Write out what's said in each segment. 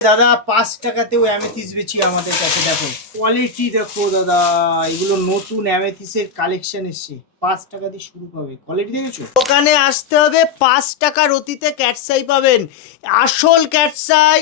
দাদা 5 টাকাতেও অ্যামেথিস বেচি আমাদের কাছে। দেখো কোয়ালিটি, দেখো দাদা এগুলো নতুন অ্যামেথিসের কালেকশন এসছে। 5 টাকা দিয়ে শুরু পাবে, কোয়ালিটি দেখেছো? দোকানে আসতে হবে, 5 টাকার অতিতে ক্যাটসাই পাবেন। আসল ক্যাটসাই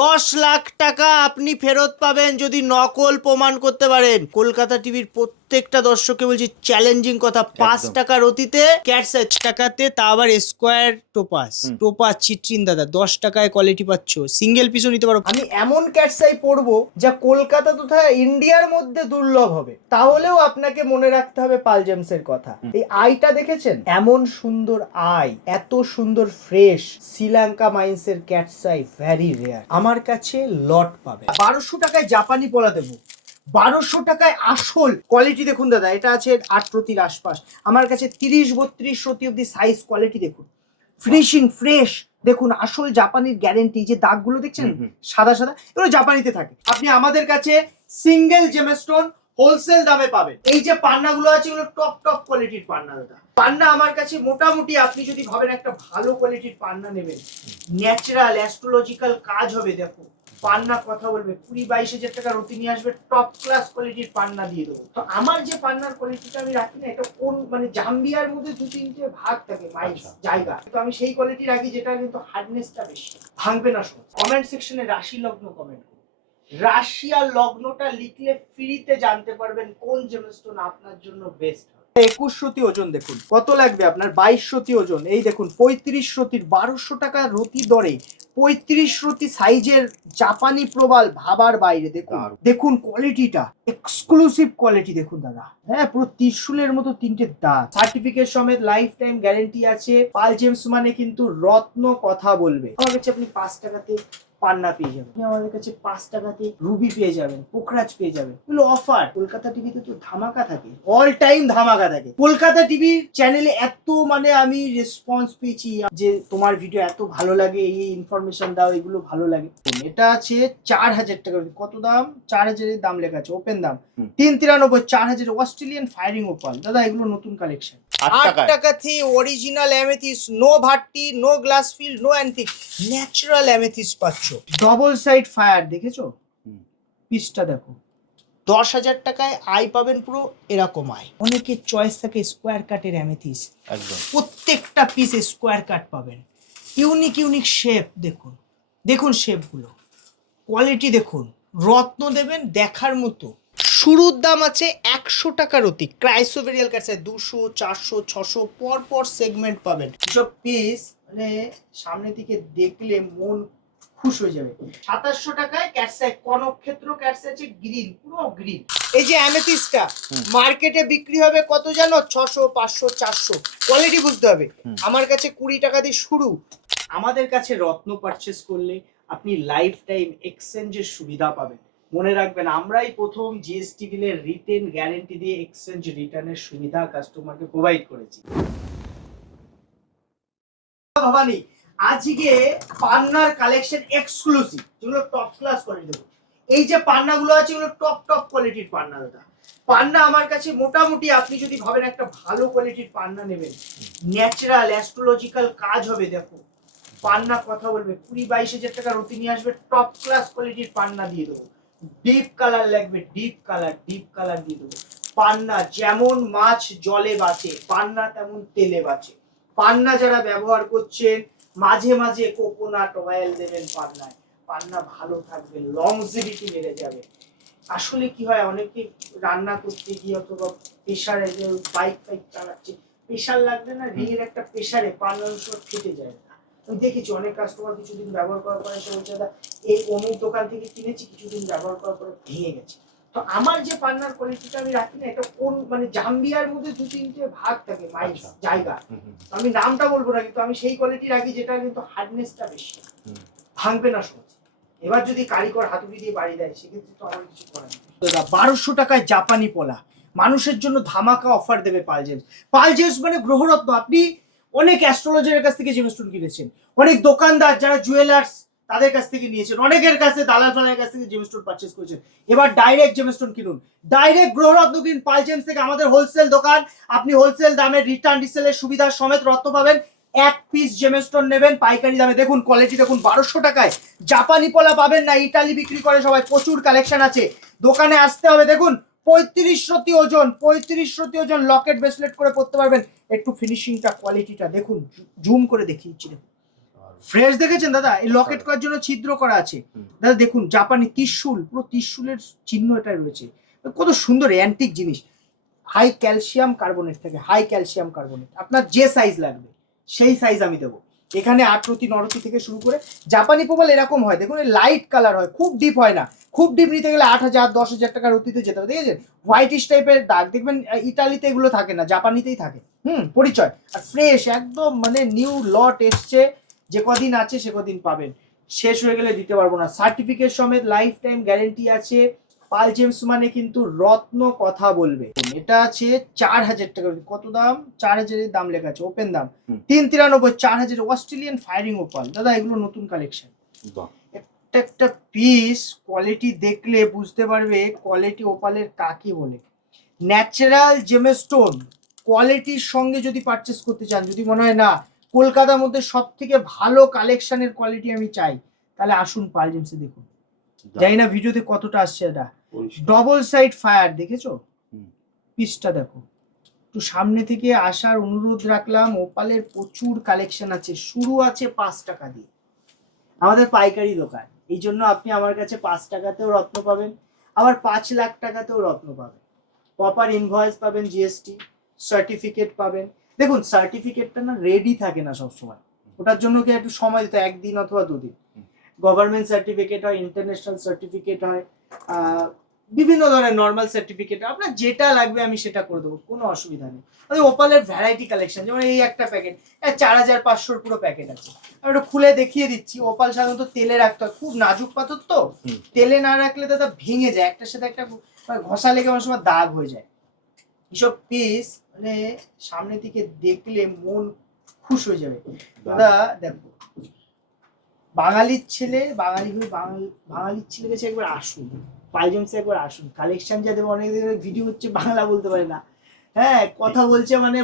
10 লাখ টাকা আপনি ফেরত পাবেন যদি নকল প্রমাণ করতে পারেন। কলকাতা টিভির প্রত্যেকটা দর্শককে বলছি, চ্যালেঞ্জিং কথা, 5 টাকার অতিতে ক্যাটসাই টাকাতে, তা আবার স্কোয়ার টোপাস চিট্রিন দাদা 10 টাকায় কোয়ালিটি পাচ্ছ, সিঙ্গেল পিসও নিতে পারো। আমি এমন ক্যাটসাই পরবো যা কলকাতা তথা ইন্ডিয়ার মধ্যে দুর্লভ হবে, তাহলেও আপনাকে মনে রাখতে হবে পাল জেমসের কথা। এই আইটা দেখেছেন? এমন সুন্দর আই, এত সুন্দর ফ্রেশ শ্রীলঙ্কা মাইন্সের ক্যাটসাই ভ্যারি রেয়ার। আমার কাছে লট পাবে। 1200 টাকায় জাপানি পোলা দেবো, 1200 টাকায় আসল কোয়ালিটি। দেখুন দাদা, এটা আছে 8 রতির আশপাশ। আমার কাছে 30-32 রতি অব্দি সাইজ, কোয়ালিটি দেখুন, ফিনিশিং ফ্রেশ। দেখুন আসল জাপানির গ্যারেন্টি। যে দাগগুলো দেখছেন সাদা সাদা, এগুলো জাপানিতে থাকে। আপনি আমাদের কাছে সিঙ্গেল জেমস্টোন হোলসেল দামে পাবেন। এই যে পান্নাগুলো আছে, এগুলো টপ কোয়ালিটির পান্না দাদা। পান্না আমার কাছে মোটামুটি, আপনি যদি ভাবেন একটা ভালো কোয়ালিটির পান্না নেবেন, ন্যাচারাল অ্যাস্ট্রোলজিক্যাল কাজ হবে, দেখো পান্না কথা বলবে, 20-22 হাজার টাকা রতি নিয়ে আসবে, টপ ক্লাস কোয়ালিটির পান্না দিয়ে দেবো। তো আমার যে পান্নার কোয়ালিটিটা আমি রাখি না, এটা কোন মানে জাম্বিয়ার মধ্যে 2-3টে ভাগ থাকে মাইন্স জায়গা, তো আমি সেই কোয়ালিটি রাখি যেটা কিন্তু হার্ডনেসটা বেশি, ভাঙবে না সহজ। কমেন্ট সেকশনে রাশি লগ্ন কমেন্ট করুন, রাশিয়া লগ্নটা লিখলে ফ্রিতে জানতে পারবেন কোন জেমস্টোন আপনার জন্য বেস্ট। 21 রতি ওজন দেখুন কত লাগবে আপনার, 22 রতি ওজন। এই দেখুন 35 রতির 1200 টাকা রতি দরে 35 রতি সাইজের জাপানি প্রবাল, ভাবার বাইরে। দেখুন দেখুন কোয়ালিটিটা, এক্সক্লুসিভ কোয়ালিটি দেখুন দাদা। হ্যাঁ, পুরো ত্রিশূলের মতো 3টে দাঁত, সার্টিফিকেট সমেত, লাইফ টাইম গ্যারেন্টি আছে। পাল জেমস মানে কিন্তু রত্ন কথা বলবে। আমার কাছে আপনি 5 টাকাতে পান্না পেয়ে যাবেন, আমাদের কাছে 5 টাকাতে রুবি পেয়ে যাবেন, পোখরাজ পেয়ে যাবেন। এগুলো অফার। কলকাতা টিভিতে তো ধামাকা থাকে, অল টাইম ধামাকা থাকে। কলকাতা টিভির চ্যানেলে এত মানে আমি রেসপন্স পেয়েছি যে তোমার ভিডিও এত ভালো লাগে, এই ইনফরমেশন দাও, এগুলো ভালো লাগে। এটা আছে 4000 টাকা। কত দাম? 4000 এর দাম লেখা আছে, ওপেন দাম 393, 4000। অস্ট্রেলিয়ান ফায়ারিং ওপাল দাদা, এগুলো নতুন কালেকশন। 8 টাকাতে অরিজিনাল অ্যামেথিস, নো ভাট্টি, no glass fill, no antique, natural amethyst পাচ্ছ। ডবল সাইড ফায়ার দেখেছো? পিসটা দেখো। 10,000 টাকায় আই পাবেন পুরো এরকম আই। অনেকের চয়েস থাকে স্কোয়ার কাটের অ্যামেথিস, একদম প্রত্যেকটা পিস স্কোয়ার কাট পাবেন। ইউনিক শেপ দেখুন, দেখুন শেপগুলো, কোয়ালিটি দেখুন, রত্ন দেবেন দেখার মতো। শুরুর দাম আছে 100 টাকার অতি। ক্রাইসোভেরিয়াল ক্যাটসাই 200, 400, 600 পর সেগমেন্ট পাবেন। এসব পিস মানে সামনে থেকে দেখলে মন খুশ হয়ে যাবে। 2700 টাকায় ক্যাটসাই, কনকক্ষেত্র ক্যাটসাই আছে গ্রিন, পুরো গ্রিন। এই যে অ্যামেথিসটা মার্কেটে বিক্রি হবে কত জানো? 600, 500, 400। কোয়ালিটি বুঝতে হবে। আমার কাছে 20 টাকা দিয়ে শুরু। আমাদের কাছে রত্ন পারচেস করলে আপনি লাইফ টাইম এক্সচেঞ্জের সুবিধা পাবেন। মনে রাখবেন, আমরাই প্রথম জিএসটি বিলের রিটেন গ্যারেন্টি দিয়ে এক্সচেঞ্জ রিটার্নের সুবিধা কাস্টমারকে প্রোভাইড করেছি। ভবানী, আজকে পান্নার কালেকশন এক্সক্লুসিভ, যেগুলো টপ ক্লাস কোয়ালিটি দেবো। এই যে পান্নাগুলো আছে, এগুলো টপ কোয়ালিটির পান্না দাদা। পান্না আমার কাছে মোটামুটি, আপনি যদি ভাবেন একটা ভালো কোয়ালিটির পান্না নেবেন, ন্যাচারাল অ্যাস্ট্রোলজিক্যাল কাজ হবে, দেখো পান্না কথা বলবে, 20-22 হাজার টাকা রতি নিয়ে আসবে, টপ ক্লাস কোয়ালিটির পান্না দিয়ে দেবো। ডিপ কালার লাগবে, ডিপ কালার দিয়ে দেবো। পান্না যেমন মাছ জলে বাঁচে, পান্না তেমন তেলে বাঁচে। পান্না যারা ব্যবহার করছেন, মাঝে মাঝে কোকোনাট অয়েল দেবেন পান্নায়, পান্না ভালো থাকবে, লংজিভিটি বেড়ে যাবে। আসলে কি হয়, অনেকে রান্না করতে গিয়ে অথবা প্রেসারে যে বাইক চালাচ্ছে, প্রেসার লাগবে না, রিংয়ের একটা প্রেসারে পান্নার সব ফেটে যায়। আমি দেখেছি অনেক কাস্টমার কিছুদিন ব্যবহার করার পরে সে বলছে, দাদা এই অমুক দোকান থেকে কিনেছি, কিছুদিন ব্যবহার করার পরে ভেঙে গেছে। তো আমার যে পান্নার কোয়ালিটিটা আমি রাখি না, এটা কোন মানে জাম্বিয়ার মধ্যে 2-3টে ভাগ থাকে মাইন্স জায়গা, আমি নামটা বলবো না, কিন্তু আমি সেই কোয়ালিটি রাখি যেটা কিন্তু হার্ডনেসটা বেশি, ভাঙবে না সহজ। এবার যদি কারিগর হাতুড়ি দিয়ে বাড়ি দেয়, সেক্ষেত্রে তো আমার কিছু করার নেই। 1200 টাকায় জাপানি পোলা মানুষের জন্য ধামাকা অফার দেবে পাল জেমস। পাল জেমস মানে গ্রহরত্ন। আপনি অনেক অ্যাস্ট্রোলজারের কাছ থেকে জেমস্টোন কিনেছেন, অনেক দোকানদার যারা জুয়েলার্স তাদের কাছ থেকে নিয়েছেন, অনেকের কাছে দালাল ফালালের কাছ থেকে জেমস্টোন পারচেজ করেছেন। এবার ডাইরেক্ট জেমস্টোন কিনুন, ডাইরেক্ট গ্রহরত্ন কিনুন পাল জেমস থেকে। আমাদের হোলসেল দোকান, আপনি হোলসেল দামে রিটার্ন রিসেলের সুবিধা সমেত রত্ন পাবেন এক পিস জেমস্টোন নেবেন পাইকারি দামে, দেখুন কোয়ালিটি দেখুন, 1200 টাকায় জাপানি পলা পাবেন না, ইটালি বিক্রি করে সবাই, প্রচুর কালেকশন আছে, দোকানে আসতে হবে। দেখুন 35 রতি ওজন লকেট ব্রেসলেট করে পড়তে পারবেন। একটু ফিনিশিংটা কোয়ালিটিটা দেখুন, জুম করে দেখিয়ে দিচ্ছি, দেখুন ফ্রেশ দেখেছেন দাদা? এই লকেট করার জন্য ছিদ্র করা আছে দাদা, দেখুন জাপানি ত্রিশূল, পুরো ত্রিশূলের চিহ্ন এটা রয়েছে, কত সুন্দর অ্যান্টিক জিনিস। হাই ক্যালসিয়াম কার্বনেট থেকে, হাই ক্যালসিয়াম কার্বনেট, আপনার যে সাইজ লাগবে সেই সাইজ আমি দেবো। এখানে 8 রতি 9 রতি থেকে শুরু করে জাপানি পোবাল এরকম হয়, দেখুন লাইট কালার হয়, খুব ডিপ হয় না, খুব ডিপ নিতে গেলে 8000 10,000 টাকার রতিতে যেতে হবে। দেখেছেন হোয়াইটিশ টাইপের দাগ, দেখবেন ইটালিতে এগুলো থাকে না, জাপানিতেই থাকে। পরিচয় আর ফ্রেশ একদম, মানে নিউ লট এসছে, যে কদিন আছে সে কদিন পাবেন, শেষ হয়ে গেলে দিতে পারবো না। সার্টিফিকেট সমেত লাইফ টাইম গ্যারেন্টি আছে। পাল জেমস মানে কিন্তু রত্ন কথা বলবে। এটা আছে 4000 টাকা, কত দাম? 4000 দাম লেখা আছে, ওপেন দাম 393, 4000, অস্ট্রেলিয়ান ফায়ারিং ওপাল দাদা, এগুলো নতুন কালেকশন। একটা একটা পিস কোয়ালিটি দেখলে বুঝতে পারবে কোয়ালিটি ওপালের কাকে বলে। ন্যাচারাল জেমস্টোন কোয়ালিটির সঙ্গে যদি পারচেস করতে চান, যদি মনে হয় না কলকাতার মধ্যে সব থেকে ভালো কালেকশনের কোয়ালিটি আমি চাই, তাহলে আসুন পাল জেমসে। দেখুন জানি না ভিডিওতে কতটা আসছে, এটা ডবল সাইড ফায়ার, দেখেছো পিসটা দেখো। একটু সামনে থেকে আসার অনুরোধ রাখলাম, ওপালের প্রচুর কালেকশন আছে, শুরু আছে 5 টাকা দিয়ে, আমাদের পাইকারি দোকান, এই জন্য আপনি আমার কাছে 5 টাকাতেও রত্ন পাবেন, আবার 5 লাখ টাকাতেও রত্ন পাবেন, প্রপার ইনভয়েস পাবেন, জিএসটি সার্টিফিকেট পাবেন। দেখুন সার্টিফিকেটটা না রেডি থাকে না সবসময়, ওটার জন্য কি একটু সময় দিতে, 1 দিন অথবা 2 দিন। গভর্নমেন্ট সার্টিফিকেট হয়, ইন্টারন্যাশনাল সার্টিফিকেট হয়, বিভিন্ন ধরনের নর্মাল সার্টিফিকেট, আপনার যেটা লাগবে আমি সেটা করে দেবো, কোনো অসুবিধা নেই। ওপালের ভ্যারাইটি কালেকশন, যেমন এই একটা প্যাকেট 4500 পুরো প্যাকেট আছে, আমি একটু খুলে দেখিয়ে দিচ্ছি। ওপাল সাধারণত তেলে রাখতে হয়, খুব নাজুক পাথর তো, তেলে না রাখলে দাদা ভেঙে যায়, একটার সাথে একটা ঘষা লেগে অনেক সময় দাগ হয়ে যায়। এসব পিস মানে সামনে থেকে দেখলে মন খুশ হয়ে যাবে দাদা। দেখো বাঙালির ছেলে, বাঙালি হয়ে বাঙালির ছেলে গেছে, একবার আসুন পাল জেমসে, একবার আসুন, কালেকশন যা দেবো। অনেক ভিডিও হচ্ছে বাংলা বলতে পারে না, হ্যাঁ কথা বলছে, মানে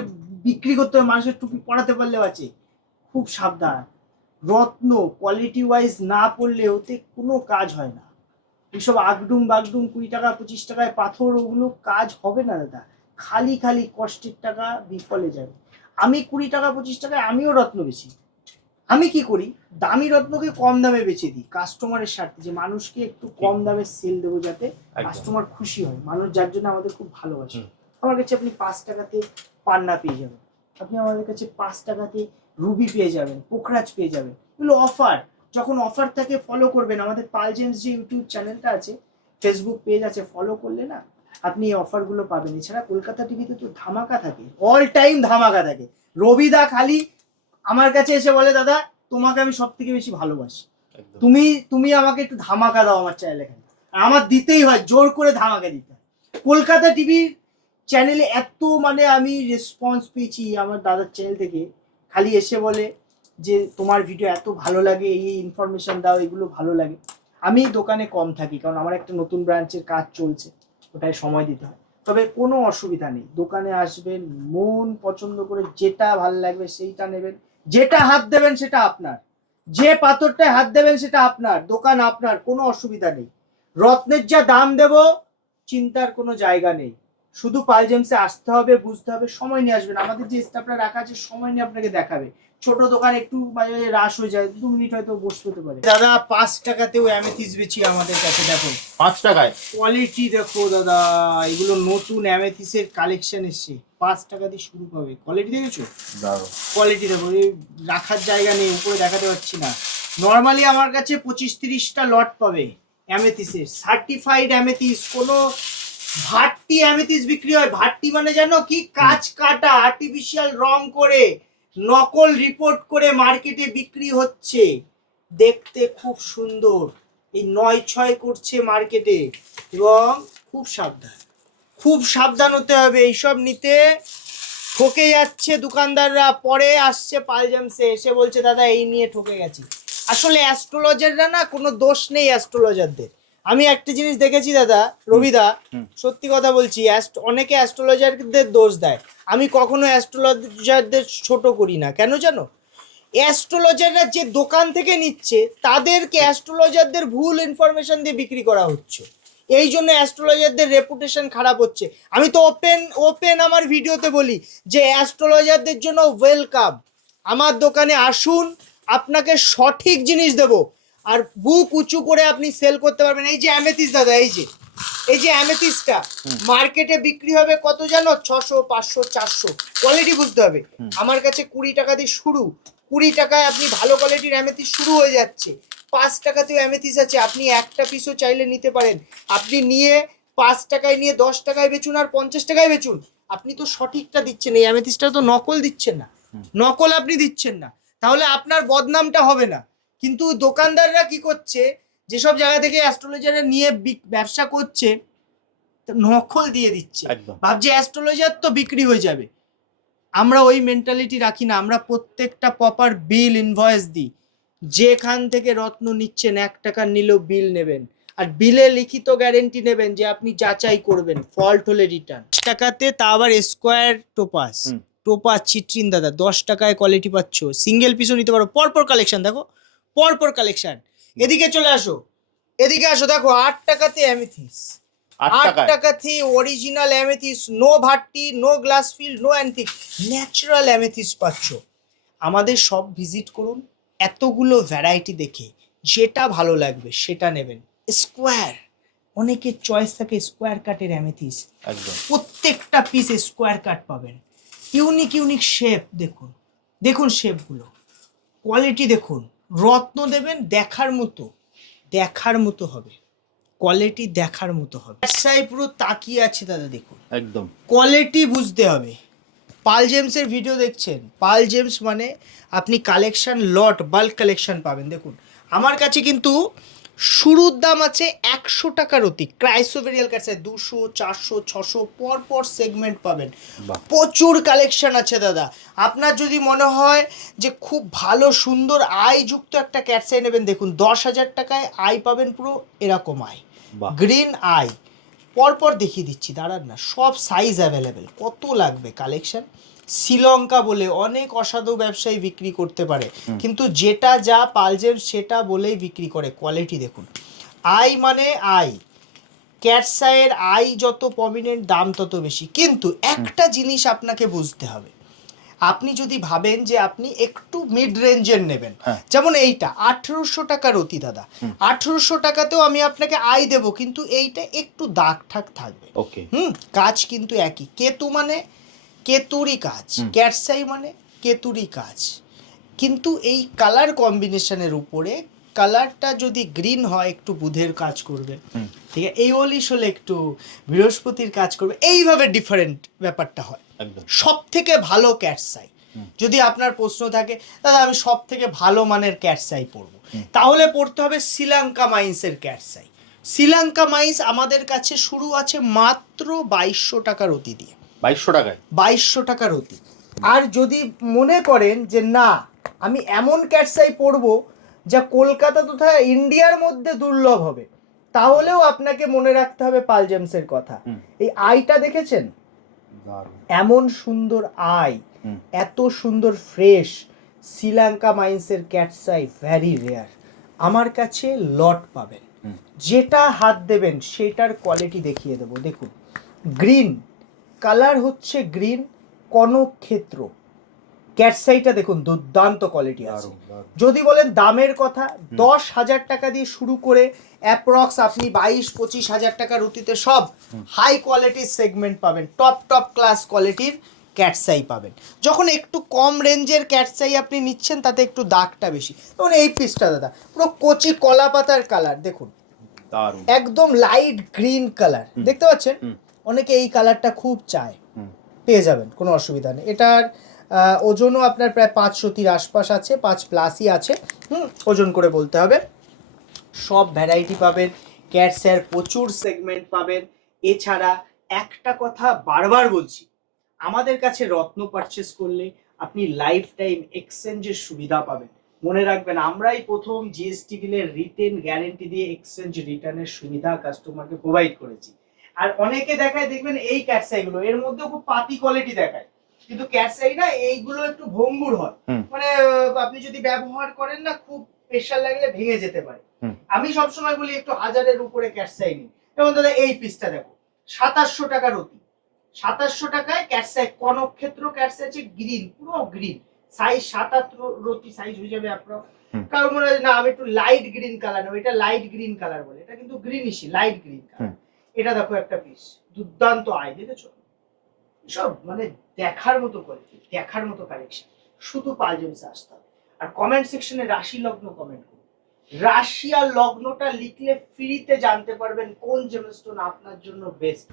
বিক্রি করতে হবে, মানুষের টুপি পড়াতে পারলেও আছে, খুব সাবধান। রত্ন কোয়ালিটি ওয়াইজ না পড়লে ওতে কোনো কাজ হয় না, এইসব আগডুম বাগডুম 20 টাকা 25 টাকায় পাথর, ওগুলো কাজ হবে না দাদা, খালি খালি কষ্টের টাকা বিফলে যাবে। আমি 20 টাকা 25 টাকায় আমিও রত্ন বেশি, আমি কি করি দামি রত্নকে কম দামে বেচে দিই কাস্টমারের স্বার্থে, যে মানুষকে একটু কম দামে সেল দেবো যাতে কাস্টমার খুশি হয়, মানুষ যার জন্য আমাদের খুব ভালোবাসে। আমার কাছে আপনি 5 টাকাতে পান্না পেয়ে যাবেন, আপনি আমাদের কাছে 5 টাকাতে রুবি পেয়ে যাবেন, পোখরাজ পেয়ে যাবেন, এগুলো অফার। যখন অফার থাকে ফলো করবেন, আমাদের পাল জেমস যে ইউটিউব চ্যানেলটা আছে, ফেসবুক পেজ আছে, ফলো করলে না আপনি এই অফারগুলো পাবেন। এছাড়া কলকাতা টিভিতে তো ধামাকা থাকে, অল টাইম ধামাকা থাকে। রবিদা খালি আমার কাছে এসে বলে দাদা তোমাকে আমি সব থেকে বেশি ভালোবাসি, তুমি আমাকে একটু ধামাকা দাও আমার চ্যানেলে, আমার দিতেই হয়, জোর করে ধামাকা দিতে হয়। কলকাতা টিভির চ্যানেলে এত মানে আমি রেসপন্স পেয়েছি আমার দাদার চ্যানেল থেকে, খালি এসে বলে যে তোমার ভিডিও এত ভালো লাগে, এই ইনফরমেশন দাও, এগুলো ভালো লাগে। আমি দোকানে কম থাকি কারণ আমার একটা নতুন ব্রাঞ্চের কাজ চলছে, ওটাই সময় দিতে হয়। তবে কোনো অসুবিধা নেই, দোকানে আসবেন, মন পছন্দ করে যেটা ভালো লাগবে সেইটা নেবেন, যেটা হাত দেবেন সেটা আপনার, যে পাথরটায় হাত দেবেন সেটা আপনার, দোকান আপনার, কোনো অসুবিধা নেই। রত্নের যা দাম দেব চিন্তার কোনো জায়গা নেই, শুধু পাল জেমসে আসতে হবে, বুঝতে হবে, সময় নিয়ে আসবেন। আমাদের যে স্টাফরা রাখা আছে সময় নিয়ে আপনাকে দেখাবে। ছোট দোকান একটু মাঝে মাঝে রাশ হয়ে যায়, 2 মিনিট হয়তো বসতে হতে পারে। দাদা 5 টাকাতেও অ্যামেথিস্ট বেচি আমাদের কাছে, দেখো 5 টাকায় কোয়ালিটি দেখো দাদা, এগুলো নতুন অ্যামেথিসের কালেকশন এসছে, 5 টাকা দিয়ে শুরু পাবে। কোয়ালিটি দেখেছো? কোয়ালিটি দেখো, রাখার জায়গা নেই, উপরে দেখাতে পাচ্ছি না। নর্মালি আমার কাছে 25-30টা লট পাবে অ্যামেথিসের, সার্টিফাইড অ্যামেথিস, কোনো ভাট্টি অ্যামেথিস বিক্রি হয়। ভাট্টি মানে জানো কি? কাঁচ কাটা আর্টিফিশিয়াল রং করে নকল রিপোর্ট করে মার্কেটে বিক্রি হচ্ছে, দেখতে খুব সুন্দর, এই 9-6 করছে মার্কেটে, এবং খুব সাবধান হতে হবে এইসব নিতে। ঠকে যাচ্ছে দোকানদাররা, পরে আসছে পাল জেমসে এসে বলছে দাদা এই নিয়ে ঠকে গেছি। আসলে অ্যাস্ট্রোলজাররা না, কোনো দোষ নেই অ্যাস্ট্রোলজারদের। আমি একটা জিনিস দেখেছি দাদা, রবিদা সত্যি কথা বলছি, অনেকে অ্যাস্ট্রোলজারদের দোষ দেয়, আমি কখনো অ্যাস্ট্রোলজারদের ছোট করি না। কেন জানো? অ্যাস্ট্রোলজাররা যে দোকান থেকে নিচ্ছে তাদেরকে অ্যাস্ট্রোলজারদের ভুল ইনফরমেশন দিয়ে বিক্রি করা হচ্ছে, এই জন্য অ্যাস্ট্রোলজারদের রেপুটেশন খারাপ হচ্ছে। আমি তো ওপেন আমার ভিডিওতে বলি যে অ্যাস্ট্রোলজারদের জন্য ওয়েলকাম, আমার দোকানে আসুন, আপনাকে সঠিক জিনিস দেবো, আর বুক উঁচু করে আপনি সেল করতে পারবেন। এই যে অ্যামেথিস্ট দাদা, এই যে অ্যামেথিস্টটা মার্কেটে বিক্রি হবে কত জানো? 600, 500, 400। কোয়ালিটি বুঝতে হবে। আমার কাছে 20 টাকা দিয়ে শুরু, 20 টাকায় আপনি ভালো কোয়ালিটির অ্যামেথিস্ট শুরু হয়ে যাচ্ছে। 5 টাকাতেও অ্যামেথিস্ট আছে, আপনি একটা পিসও চাইলে নিতে পারেন। আপনি নিয়ে 5 টাকায় নিয়ে 10 টাকায় বেচুন আর 50 টাকায় বেচুন, আপনি তো সঠিকটা দিচ্ছেন, এই অ্যামেথিস্টটা তো নকল দিচ্ছেন না, নকল আপনি দিচ্ছেন না, তাহলে আপনার বদনামটা হবে না। কিন্তু দোকানদাররা কি করছে, যেসব জায়গা থেকে অ্যাস্ট্রোলজাররা নিয়ে ব্যবসা করছে, নকল দিয়ে দিচ্ছে, ভাবছে অ্যাস্ট্রোলজার তো বিক্রি হয়ে যাবে। আমরা ওই মেন্টালিটি রাখি না, আমরা প্রত্যেকটা প্রপার বিল ইনভয়েস দিই। যেখান থেকে রত্ন নিচ্ছেন 1 টাকা নিলেও বিল নেবেন, আর বিলে লিখিত গ্যারেন্টি নেবেন যে আপনি যাচাই করবেন, ফল্ট হলে রিটার্ন। 10 টাকাতে তা আবার স্কোয়ার টোপাস চিট্রিন দাদা, 10 টাকায় কোয়ালিটি পাচ্ছ, সিঙ্গেল পিসও নিতে পারো। পরপর কালেকশন দেখো, পরপর কালেকশন। এদিকে চলে আসো, এদিকে আসো, দেখো 8 টাকাতে অ্যামেথিস্ট, 8 টাকাতে অরিজিনাল অ্যামেথিস্ট, নো ভাট্টি, no glass fill, no antique, natural amethyst পাচ্ছ। আমাদের সব ভিজিট করুন, এতগুলো ভ্যারাইটি দেখে যেটা ভালো লাগবে সেটা নেবেন। স্কোয়ার, অনেকের চয়েস থাকে স্কোয়ার কাটের অ্যামেথিস্ট, প্রত্যেকটা পিস স্কোয়ার কাট পাবেন। ইউনিক শেপ, দেখুন দেখুন শেপগুলো, কোয়ালিটি দেখুন, রত্ন দেবেন দেখার মতো হবে, কোয়ালিটি দেখার মতো হবে। পুরো তাকিয়ে আছে দাদা, দেখুন একদম কোয়ালিটি বুঝতে হবে। পাল জেমসের ভিডিও দেখছেন, পাল জেমস মানে আপনি কালেকশন লট, বাল্ক কালেকশন পাবেন। দেখুন আমার কাছে কিন্তু শুরুর দাম আছে 100 টাকার অতি, ক্রাইসোভেরিয়াল কাছে 200, 400, 600 পর সেগমেন্ট পাবেন। প্রচুর কালেকশন আছে দাদা। আপনার যদি মনে হয় যে খুব ভালো সুন্দর আইযুক্ত একটা ক্যাটসাই নেবেন, দেখুন 10,000 টাকায় আই পাবেন, পুরো এরকম আই, গ্রিন আই। পরপর দেখিয়ে দিচ্ছি, দাঁড়ান না, সব সাইজ অ্যাভেলেবেল, কত লাগবে কালেকশন। শ্রীলঙ্কা বলে অনেক অসাধু ব্যবসায়ী বিক্রি করতে পারে, কিন্তু যেটা যা পালজেম সেটা বলেই বিক্রি করে। কোয়ালিটি দেখুন, আই মানে আই, ক্যাটসাইয়ের আই যত প্রমিনেন্ট দাম তত বেশি। কিন্তু একটা জিনিস আপনাকে বুঝতে হবে, আপনি যদি ভাবেন যে আপনি একটু মিড রেঞ্জের নেবেন, যেমন এইটা 1800 টাকার অতি দাদা, 1800 টাকাতেও আমি আপনাকে আই দেবো, কিন্তু এইটা একটু দাগ ঠাক থাকবে। কাজ কিন্তু একই, কেতু মানে কেতুরি কাজ, ক্যাটসাই মানে কেতুরি কাজ, কিন্তু এই কালার কম্বিনেশনের উপরে, কালারটা যদি গ্রিন হয় একটু বুধের কাজ করবে, ঠিক আছে, এই ওলিশ হলে একটু বৃহস্পতির কাজ করবে, এইভাবে ডিফারেন্ট ব্যাপারটা হয়। সব থেকে ভালো ক্যাটসাই, যদি আপনার প্রশ্ন থাকে দাদা আমি সব থেকে ভালো মানের ক্যাটসাই পরবো, তাহলে পড়তে হবে শ্রীলঙ্কা মাইন্সের ক্যাটসাই। শ্রীলঙ্কা মাইন্স আমাদের কাছে শুরু আছে মাত্র 2200 টাকার অতি দিয়ে, 2200 টাকার অতি। আর যদি মনে করেন যে না আমি এমন ক্যাটসাই পরবো যা কলকাতা তথা ইন্ডিয়ার মধ্যে দুর্লভ হবে, তাহলেও আপনাকে মনে রাখতে হবে পাল জেমসের কথা। এই আইটা দেখেছেন, এমন সুন্দর আই, এত সুন্দর ফ্রেশ, শ্রীলঙ্কা মাইন্সের ক্যাটসাই ভ্যারি রেয়ার, আমার কাছে লট পাবেন, যেটা হাত দেবেন সেটার কোয়ালিটি দেখিয়ে দেবো। দেখুন গ্রিন কালার হচ্ছে গ্রিন কনকক্ষেত্র, ক্যাটসাইটা দেখুন দুর্দান্ত কোয়ালিটি আছে। যদি বলেন দামের কথা, 10,000 টাকা দিয়ে শুরু করে অ্যাপ্রক্স আপনি 22-25 হাজার টাকার অতিতে সব হাই কোয়ালিটির সেগমেন্ট পাবেন, টপ ক্লাস কোয়ালিটির ক্যাটসাই পাবেন। যখন একটু কম রেঞ্জের ক্যাটসাই আপনি নিচ্ছেন তাতে একটু দাগটা বেশি। যেমন এই পিসটা দাদা পুরো কচি কলা পাতার কালার, দেখুন একদম লাইট গ্রিন কালার, দেখতে পাচ্ছেন, অনেকে এই কালারটা খুব চায়, পেয়ে যাবেন, কোনো অসুবিধা নেই। এটার ওজনও আপনার প্রায় 500 আশপাশ আছে, 5+ আছে, ওজন করে বলতে হবে। সব ভ্যারাইটি পাবেন, ক্যাটসের প্রচুর সেগমেন্ট পাবেন। এছাড়া একটা কথা বারবার বলছি, আমাদের কাছে রত্ন পারচেস করলে আপনি লাইফ টাইম এক্সচেঞ্জের সুবিধা পাবেন। মনে রাখবেন আমরাই প্রথম জিএসটি বিলের রিটেন গ্যারেন্টি দিয়ে এক্সচেঞ্জ রিটার্নের সুবিধা কাস্টমারকে প্রোভাইড করেছি। আর অনেকে দেখায় দেখবেন এই ক্যাটসাইগুলো, এর মধ্যে খুব পাতি কোয়ালিটি দেখায়, কিন্তু ক্যাটসাই না এইগুলো একটু ভঙ্গুর হয়, হুম। মানে আপনি যদি ব্যবহার করেন না খুব প্রেশার লাগলে ভেঙে যেতে পারে। হুম। আমি সবসময় বলি একটু 1000-এর উপরে ক্যাটসাই নিই। যেমন দাদা এই পিসটা দেখো 2700 টাকা রতি, 2700 টাকায় ক্যাটসাই, কনকক্ষেত্র ক্যাটসাই আছে গ্রিন, পুরো গ্রিন, সাইজ 7-8 রতি সাইজ হয়ে যাবে আপনার। হুম। কারণ মনে হয় না আমি একটু লাইট গ্রিন কালার নেবো, এটা লাইট গ্রিন কালার বলে, এটা কিন্তু গ্রিনিশই লাইট গ্রিন কালার। এটা দেখো একটা পিস, দুর্দান্ত আয়, দেখেছো? সব মানে দেখার মতো কোয়ালিটি, দেখার মতো কালেকশন। শুধু পাল জেমসে আসতে হবে। আর কমেন্ট সেকশনে রাশি লগ্ন কমেন্ট করুন, রাশি আর লগ্নটা লিখলে ফ্রিতে জানতে পারবেন কোন জেমস্টোন আপনার জন্য বেস্ট।